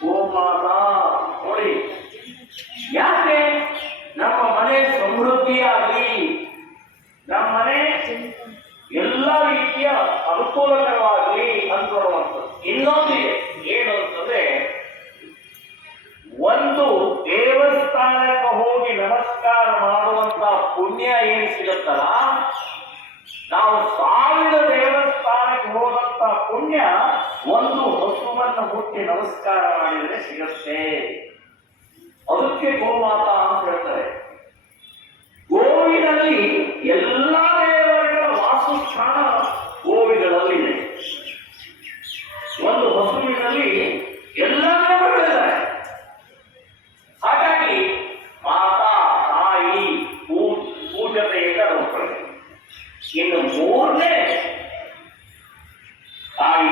ಗೋಮಾತಾ ನೋಡಿ, ಯಾಕೆ ನಮ್ಮ ಮನೆ ಸಮೃದ್ಧಿಯಾಗಿ, ನಮ್ಮ ಮನೆ ಎಲ್ಲ ರೀತಿಯ ಅನುಕೂಲಕರವಾಗಿ ಅಂದ್ಕೊಳ್ಳುವಂಥದ್ದು. ಇನ್ನೊಂದಿದೆ, ಏನು ಅಂತಂದ್ರೆ, ಒಂದು ದೇವಸ್ಥಾನಕ್ಕೆ ಹೋಗಿ ನಮಸ್ಕಾರ ಮಾಡುವಂತ ಪುಣ್ಯ ಏನು ಸಿಗುತ್ತಲ್ಲ, ನಾವು 1000 ದೇವಸ್ಥಾನಕ್ಕೆ ಹೋದಂತ ಪುಣ್ಯ ಒಂದು ಹಸುವನ್ನು ಹುಟ್ಟಿ ನಮಸ್ಕಾರ ಮಾಡಿದರೆ ಸಿಗುತ್ತೆ. ಅದಕ್ಕೆ ಗೋಮಾತಾ ಅಂತ ಹೇಳ್ತಾರೆ. ಗೋವಿನಲ್ಲಿ ಎಲ್ಲ ದೇವರುಗಳ ವಾಸಸ್ಥಾನ ಗೋವಿಗಳಲ್ಲಿದೆ. ಒಂದು ಹಸುವಿನಲ್ಲಿ ಎಲ್ಲ ದೇವರುಗಳಿದ್ದಾರೆ. ಹಾಗಾಗಿ ಮಾತಾ, ತಾಯಿ ಪೂಜತೆಯಿಂದ ನೋಡ್ಕೊಳ್ಳಿ. ಇನ್ನು 3ನೇ ತಾಯಿ